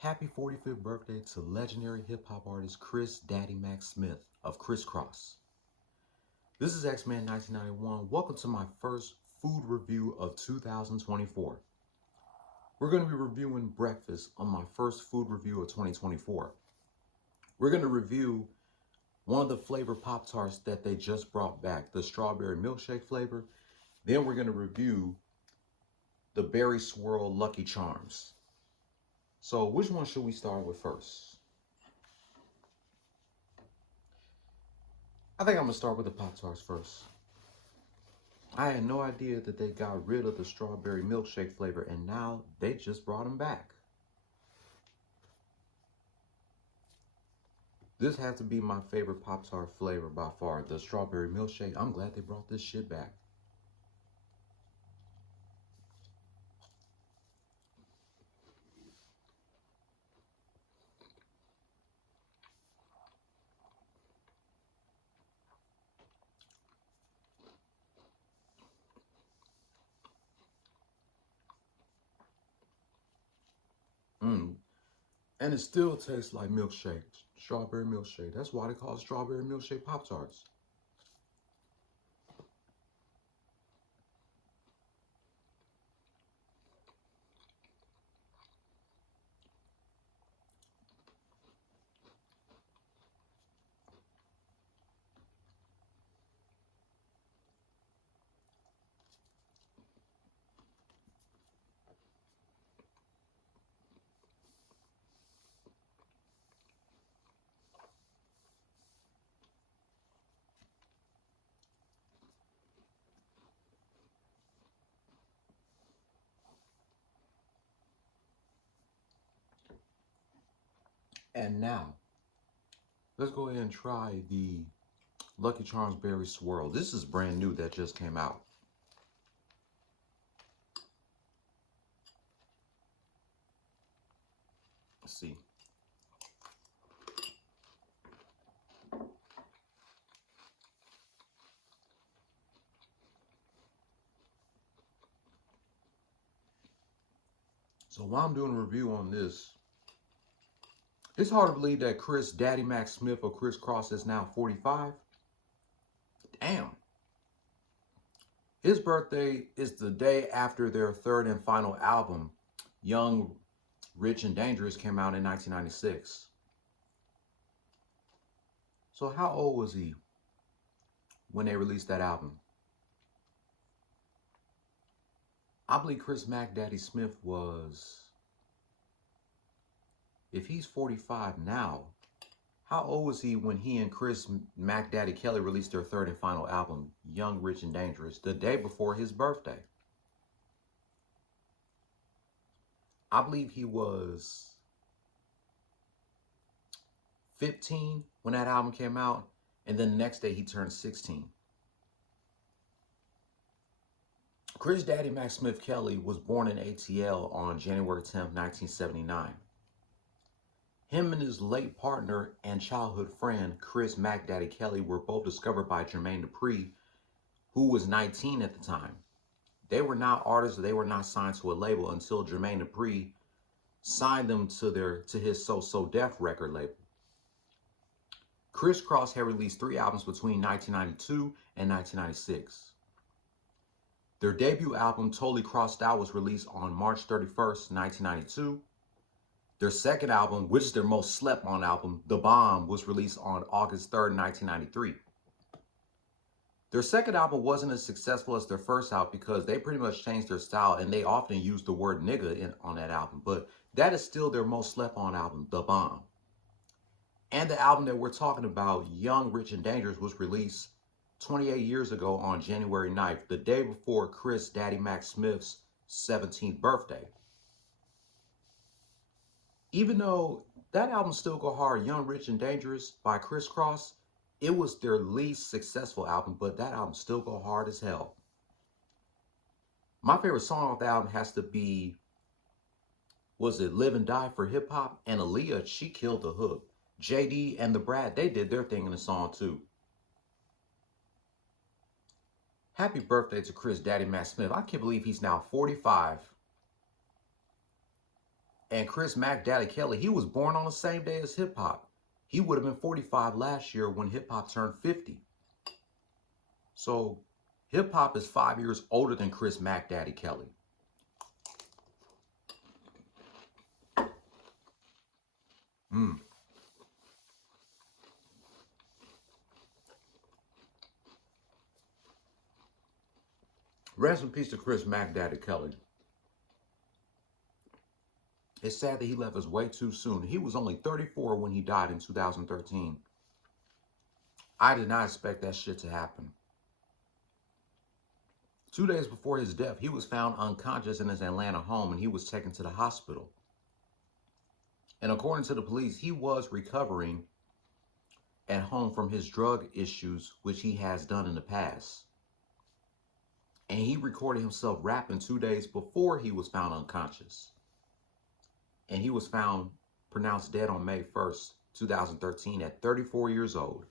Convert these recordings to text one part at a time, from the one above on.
Happy 45th birthday to legendary hip-hop artist Chris Daddy Mac Smith of Criss Cross. This is X-Man 1991. Welcome to my first food review of 2024. We're going to be reviewing breakfast on my first food review of 2024. We're going to review one of the flavor Pop Tarts that they just brought back, the Strawberry Milkshake flavor. Then we're going to review the Berry Swirl Lucky Charms. So which one should we start with first? I think I'm going to start with the Pop Tarts first. I had no idea that they got rid of the strawberry milkshake flavor and now they just brought them back. This has to be my favorite Pop Tart flavor by far, the strawberry milkshake. I'm glad they brought this shit back. And it still tastes like milkshake, strawberry milkshake. That's why they call it Strawberry Milkshake Pop Tarts. And now, let's go ahead and try the Lucky Charms Berry Swirl. This is brand new that just came out. Let's see. So while I'm doing a review on this, it's hard to believe that Chris Daddy Mac Smith of Criss Cross is now 45. Damn. His birthday is the day after their third and final album, Young, Rich, and Dangerous, came out in 1996. So how old was he when they released that album? I believe Chris Mac Daddy Smith was, if he's 45 now, how old was he when he and Chris Mac Daddy Kelly released their third and final album, Young, Rich, and Dangerous, the day before his birthday? I believe he was 15 when that album came out, and then the next day he turned 16. Chris Daddy Mac Smith Kelly was born in ATL on January 10th, 1979. Him and his late partner and childhood friend, Chris Mac Daddy Kelly, were both discovered by Jermaine Dupri, who was 19 at the time. They were not artists, they were not signed to a label until Jermaine Dupri signed them to his So So Def record label. Criss Cross had released 3 albums between 1992 and 1996. Their debut album, Totally Crossed Out, was released on March 31st, 1992. Their second album, which is their most slept on album, The Bomb, was released on August 3rd, 1993. Their second album wasn't as successful as their first album because they pretty much changed their style and they often used the word nigga on that album. But that is still their most slept on album, The Bomb. And the album that we're talking about, Young, Rich, and Dangerous, was released 28 years ago on January 9th, the day before Chris Daddy Mac Smith's 17th birthday. Even though that album still go hard, Young, Rich, and Dangerous by Criss Cross, it was their least successful album, but that album still go hard as hell. My favorite song off the album has to be, was it Live and Die for Hip Hop? And Aaliyah, she killed the hook. JD and the Brat, they did their thing in the song too. Happy birthday to Chris Daddy Mac Smith. I can't believe he's now 45. And Chris Mack Daddy Kelly, he was born on the same day as hip hop. He would have been 45 last year when hip hop turned 50. So hip hop is 5 years older than Chris Mack Daddy Kelly. Rest in peace to Chris Mack Daddy Kelly. It's sad that he left us way too soon. He was only 34 when he died in 2013. I did not expect that shit to happen. 2 days before his death, he was found unconscious in his Atlanta home and he was taken to the hospital. And according to the police, he was recovering at home from his drug issues, which he has done in the past. And he recorded himself rapping 2 days before he was found unconscious. And he was found pronounced dead on May 1st, 2013 at 34 years old.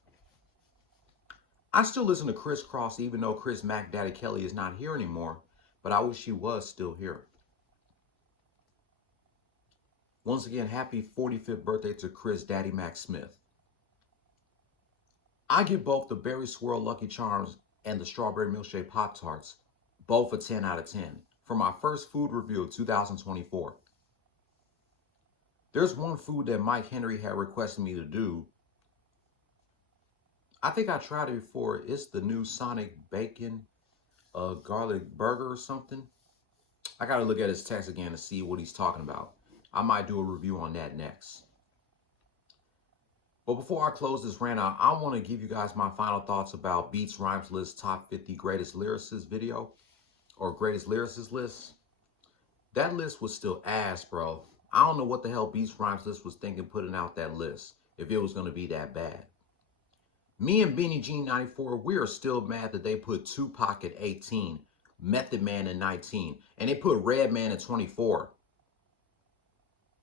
I still listen to Criss Cross even though Chris Mack Daddy Kelly is not here anymore, but I wish he was still here. Once again, happy 45th birthday to Chris Daddy Mac Smith. I give both the Berry Swirl Lucky Charms and the Strawberry Milkshake Pop Tarts both a 10 out of 10 for my first food review of 2024. There's one food that Mike Henry had requested me to do. I think I tried it before. It's the new Sonic Bacon garlic burger or something. I got to look at his text again to see what he's talking about. I might do a review on that next. But before I close this rant out, I want to give you guys my final thoughts about Beats Rhymes List Top 50 Greatest Lyricists video, or Greatest Lyricist List. That list was still ass, bro. I don't know what the hell Beats Rhymes List was thinking putting out that list, if it was going to be that bad. Me and Benny G 94, we are still mad that they put Tupac at 18, Method Man at 19, and they put Redman at 24.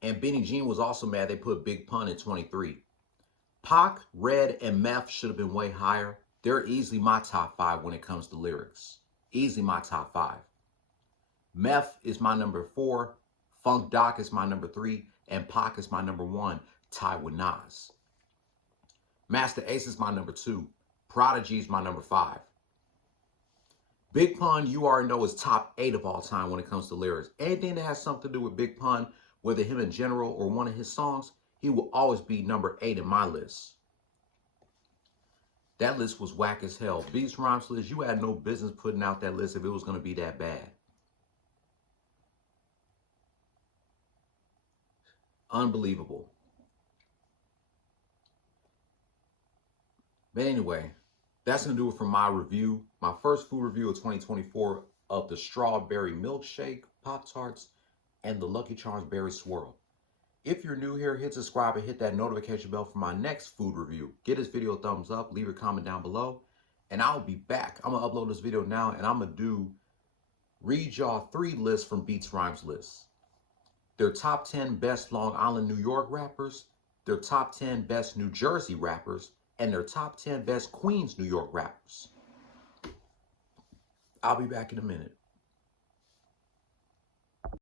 And Benny Jean was also mad they put Big Pun at 23. Pac, Red, and Meth should have been way higher. They're easily my top 5 when it comes to lyrics. Easily my top 5. Meth is my number 4. Funk Doc is my number 3. And Pac is my number 1, tied with Nas. Master Ace is my number 2. Prodigy is my number 5. Big Pun, you already know, is top 8 of all time when it comes to lyrics. Anything that has something to do with Big Pun, whether him in general or one of his songs, he will always be number 8 in my list. That list was whack as hell. Beats Rhymes List, you had no business putting out that list if it was going to be that bad. Unbelievable. But anyway, that's going to do it for my review. My first food review of 2024 of the Strawberry Milkshake Pop Tarts and the Lucky Charms Berry Swirl. If you're new here, hit subscribe and hit that notification bell for my next food review. Give this video a thumbs up, leave a comment down below, and I'll be back. I'm going to upload this video now, and I'm going to read y'all 3 lists from Beats Rhymes List. Their top 10 best Long Island, New York rappers, their top 10 best New Jersey rappers, and their top 10 best Queens, New York rappers. I'll be back in a minute.